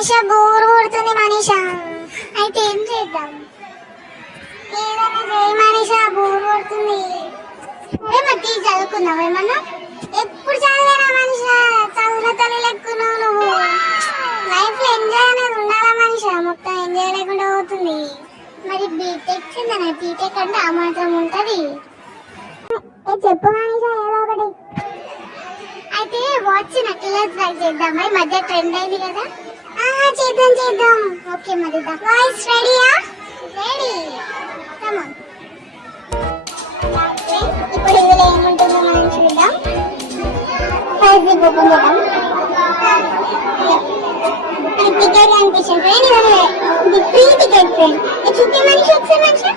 Manisha bore కొడుతుంది మనీష. అయితే ఏం చేద్దాం? ఏదైనా చేయి మనీష బోర్ కొడుతుంది. అరే మట్టి తీసి చదువుకున్నావు ఏమన్నా? ఎప్పుడు చదివేనా మనీష? చదువుల తల్లి లెక్కున్నావు నువ్వు. లైఫ్లో ఎంజాయ్ అనేది ఉండాలా మనీష? మొత్తం ఎంజాయ్ లేకుండా పోతుంది. మరి బీటెక్ చిందన? బీటెక్ అంటే ఆ మాత్రం ఉంటది. చెప్పు మనీష ఏదో ఒకటి. అయితే వాచ్ నెక్లెస్ ట్రై చేద్దాం. మరి మధ్య ట్రెండ్ అయింది కదా. చేద్దాం చేద్దాం. ఓకే మరి వాయిస్ రెడీయా రెడీ కమాన్ ఇప్పుడు ఇందులో ఏముంటుందో మనం చూద్దాం. ఫస్ట్ ది ఓపెన్ చేద్దాం. మనకి టికెట్ అనిపించింది ఫ్రెండ్ ఇది ఫ్రీ టికెట్ ఫ్రెండ్ ఇది చూపే మనిషి ఒకసారి మనిషి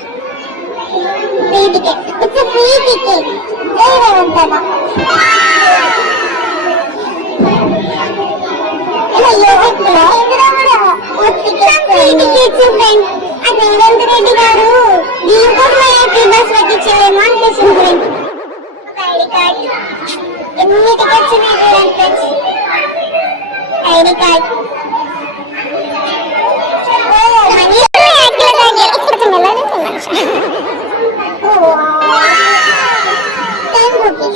ఆ రేవంత్ రెడ్డి గారు దీనికోసం ఫ్రీ బస్ పెట్టించారేమో అనిపిస్తుంది ఫ్రెండ్ ఒక ఐడి కార్డ్ ఎన్ని టికెట్స్ ఉన్నాయి చూడండి ఫ్రెండ్స్ ఐడి కార్డ్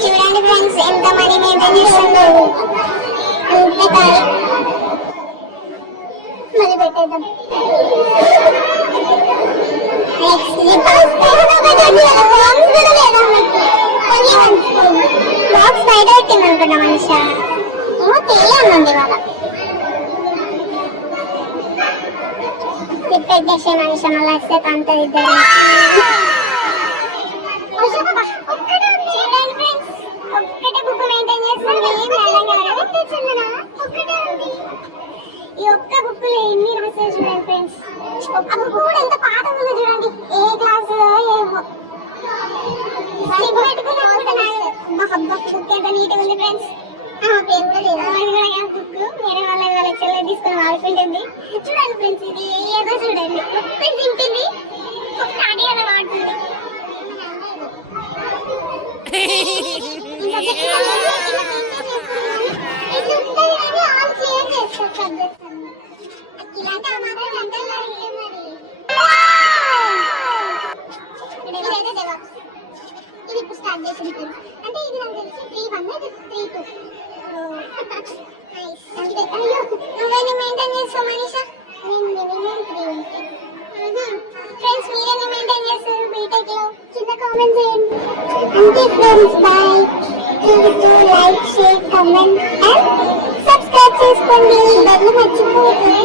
చూడండి ఫ్రెండ్స్ ఎంత మనీ మెయింటైన్ చేస్తున్నారు అంతే కాదు మళ్ళీ పెట్టేద్దాం పెట్టేసే మనిషి మళ్ళీ వస్తే తంతది ఇద్దరు ఈ ఒక్క బుక్లో ఎన్ని రాసారు చూడండి ఫ్రెండ్స్ ఒక్క బుక్ కూడా ఎంత పాత ఉందో చూడండి. ఎంత నీట్ ఉంది ఫ్రెండ్స్ పేరు కూడా లేదు. అది కూడా కాదు బుక్ వేరే వాళ్ళ వాళ్ళ చెల్లె తీసుకుని వాడుకుంటుంది చూడండి ఫ్రెండ్స్ ఇది ఏదో చూడండి. మొత్తం దింపింది స్టార్ట్ అయ్యేది వాడుతుంది. ఇంకా అంటే ఇది నాకు తెలిసి త్రీ వన్ ఇది త్రీ టూ అయ్యో నువ్వేని మెయింటైన్ చేస్తావు మనీషా నేను మినిమం త్రీ ఉంటాయి ఫ్రెండ్స్ మీరేని మెయింటైన్ చేస్తారు బీటెక్ లో కింద కామెంట్ చేయండి అంతే friends bye please do like share comment and subscribe చేసుకోండి బదులు మర్చిపోతుంది